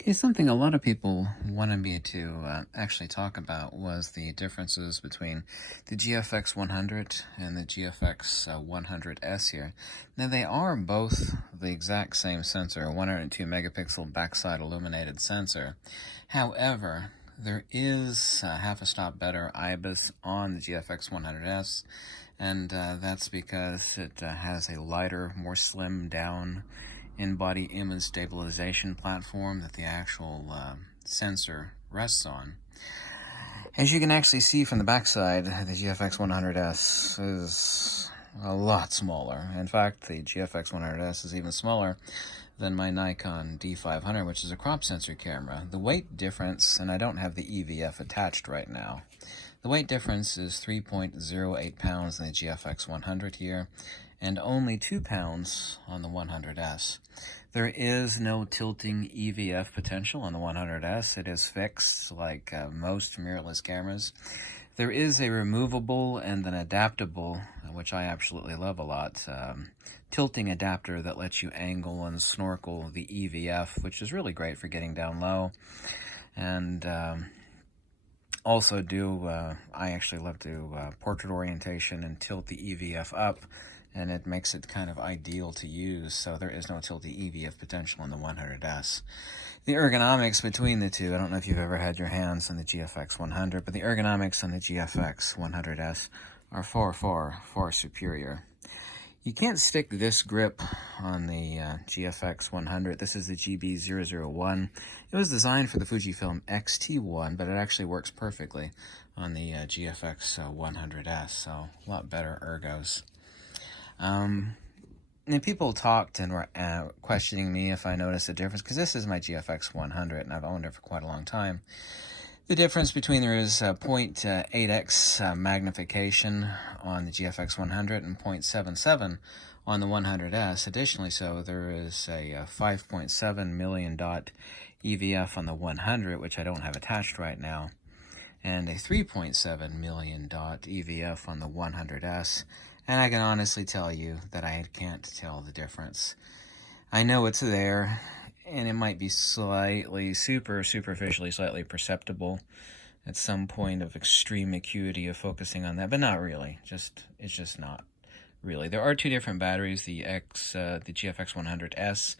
Okay, something a lot of people wanted me to actually talk about was the differences between the GFX100 and the GFX100S here. Now, they are both the exact same sensor, 102 megapixel backside illuminated sensor. However, there is half a stop better IBIS on the GFX100S, and that's because it has a lighter, more slimmed down in-body image stabilization platform that the actual sensor rests on. As you can actually see from the backside, the GFX100S is a lot smaller. In fact, the GFX100S is even smaller than my Nikon D500, which is a crop sensor camera. The weight difference, and I don't have the EVF attached right now, the weight difference is 3.08 pounds in the GFX100 here, and only 2 pounds on the 100S. There is no tilting EVF potential on the 100S. It is fixed like most mirrorless cameras. There is a removable and an adaptable, which I absolutely love a lot, tilting adapter that lets you angle and snorkel the EVF, which is really great for getting down low. And also I actually love to portrait orientation and tilt the EVF up, and it makes it kind of ideal to use, so there is no tilting EVF potential on the 100S. The ergonomics between the two, I don't know if you've ever had your hands on the GFX100, but the ergonomics on the GFX100S are far, far, far superior. You can't stick this grip on the GFX100. This is the GB001. It was designed for the Fujifilm X-T1, but it actually works perfectly on the GFX100S, so a lot better ergos. And people talked and were questioning me if I noticed a difference, because this is my GFX100, and I've owned it for quite a long time. The difference between there is 0.8x magnification on the GFX100 and 0.77 on the 100S. Additionally, there is a 5.7 million dot EVF on the 100, which I don't have attached right now, and a 3.7 million dot EVF on the 100S. And I can honestly tell you that I can't tell the difference. I know it's there, and it might be superficially slightly perceptible at some point of extreme acuity of focusing on that, but not really. It's just not really. There are two different batteries. The GFX100S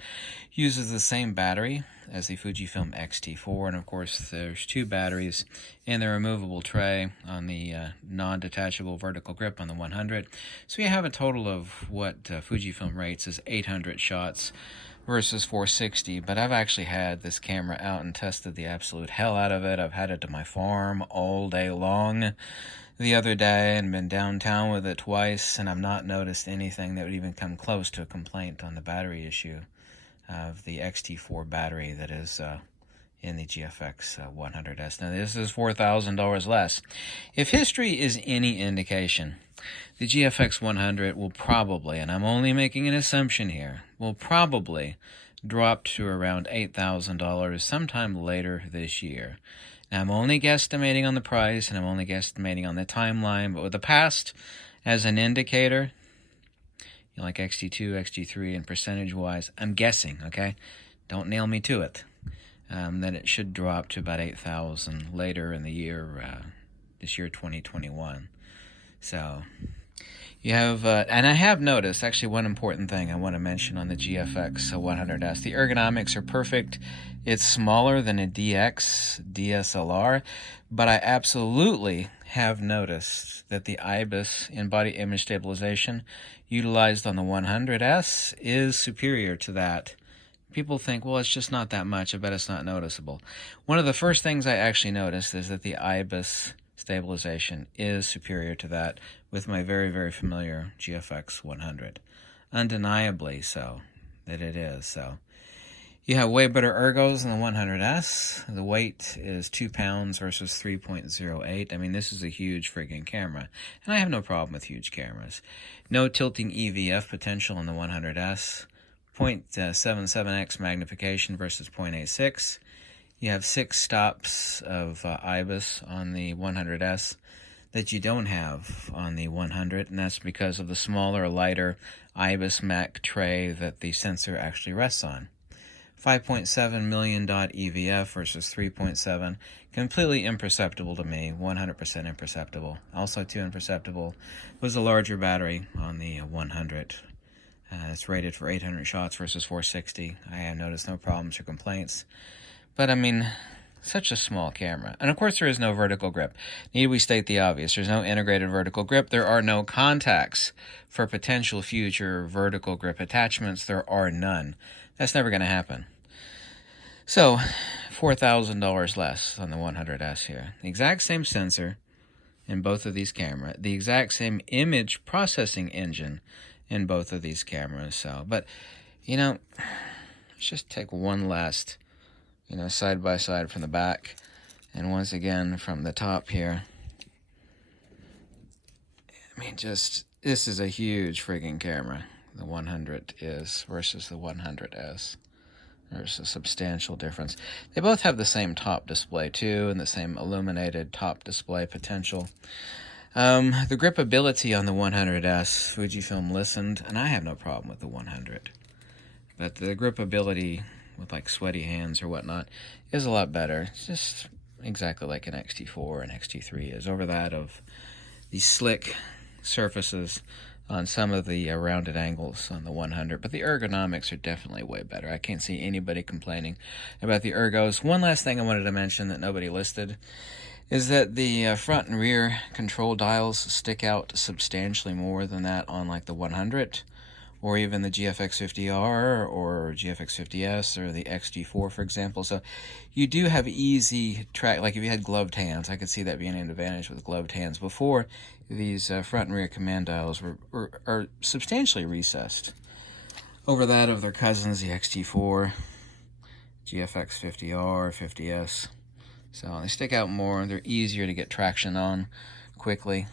uses the same battery as the Fujifilm X-T4, and of course there's two batteries in the removable tray on the non-detachable vertical grip on the 100. So you have a total of what Fujifilm rates as 800 shots versus 460, but I've actually had this camera out and tested the absolute hell out of it. I've had it to my farm all day long the other day and been downtown with it twice, and I've not noticed anything that would even come close to a complaint on the battery issue of the X-T4 battery that is in the GFX100S. Now, this is $4,000 less. If history is any indication, the GFX100 will probably, and I'm only making an assumption here, will probably drop to around $8,000 sometime later this year. Now, I'm only guesstimating on the price, and I'm only guesstimating on the timeline, but with the past as an indicator, like XT2, XT3, and percentage-wise, I'm guessing, okay? Don't nail me to it. That it should drop to about $8,000 later in the year, this year 2021. So you have, and I have noticed, actually, one important thing I want to mention on the GFX100S. The ergonomics are perfect. It's smaller than a DX DSLR, but I absolutely have noticed that the IBIS, in-body image stabilization, utilized on the 100S is superior to that. People think, well, it's just not that much. I bet it's not noticeable. One of the first things I actually noticed is that the IBIS stabilization is superior to that with my very, very familiar GFX100. Undeniably so, that it is. So you have way better ergos in the 100S. The weight is 2 pounds versus 3.08. I mean, this is a huge friggin' camera, and I have no problem with huge cameras. No tilting EVF potential on the 100S. 0.77x magnification versus 0.86. You have 6 stops of IBIS on the 100S that you don't have on the 100, and that's because of the smaller, lighter IBIS Mac tray that the sensor actually rests on. 5.7 million dot EVF versus 3.7. Completely imperceptible to me, 100% imperceptible. Also too imperceptible was the larger battery on the 100. It's rated for 800 shots versus 460. I have noticed no problems or complaints. But I mean, such a small camera. And of course there is no vertical grip. Need we state the obvious? There's no integrated vertical grip. There are no contacts for potential future vertical grip attachments. There are none. That's never going to happen. So, $4,000 less on the 100S here. The exact same sensor in both of these cameras. The exact same image processing engine in both of these cameras. So, but, you know, let's just take one last, side by side from the back. And once again, from the top here. I mean, this is a huge friggin' camera. The 100 is versus the 100S. There's a substantial difference. They both have the same top display too, and the same illuminated top display potential. The gripability on the 100S, Fujifilm listened, and I have no problem with the 100. But the gripability with like sweaty hands or whatnot is a lot better. It's just exactly like an X-T4 and X-T3 is over that of the slick surfaces on some of the rounded angles on the 100, but the ergonomics are definitely way better. I can't see anybody complaining about the ergos. One last thing I wanted to mention that nobody listed is that the front and rear control dials stick out substantially more than that on like the 100 or even the GFX100R or GFX100S or the X-T4, for example. So you do have easy track, like if you had gloved hands, I could see that being an advantage with gloved hands. Before, these front and rear command dials are substantially recessed over that of their cousins, the X-T4, GFX100R, 50S. So they stick out more, they're easier to get traction on quickly.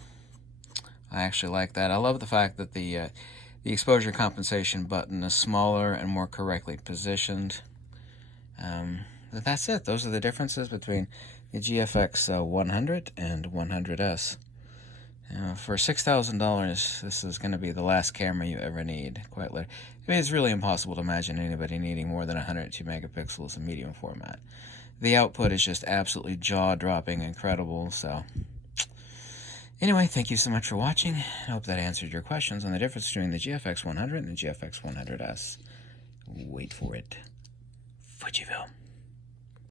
I actually like that. I love the fact that the exposure compensation button is smaller and more correctly positioned. But that's it. Those are the differences between the GFX100 and 100S. For $6,000, this is going to be the last camera you ever need. Quite literally. I mean, it's really impossible to imagine anybody needing more than 102 megapixels in medium format. The output is just absolutely jaw-dropping incredible, so... Anyway, thank you so much for watching. I hope that answered your questions on the difference between the GFX100 and the GFX100S. Wait for it. Fujifilm.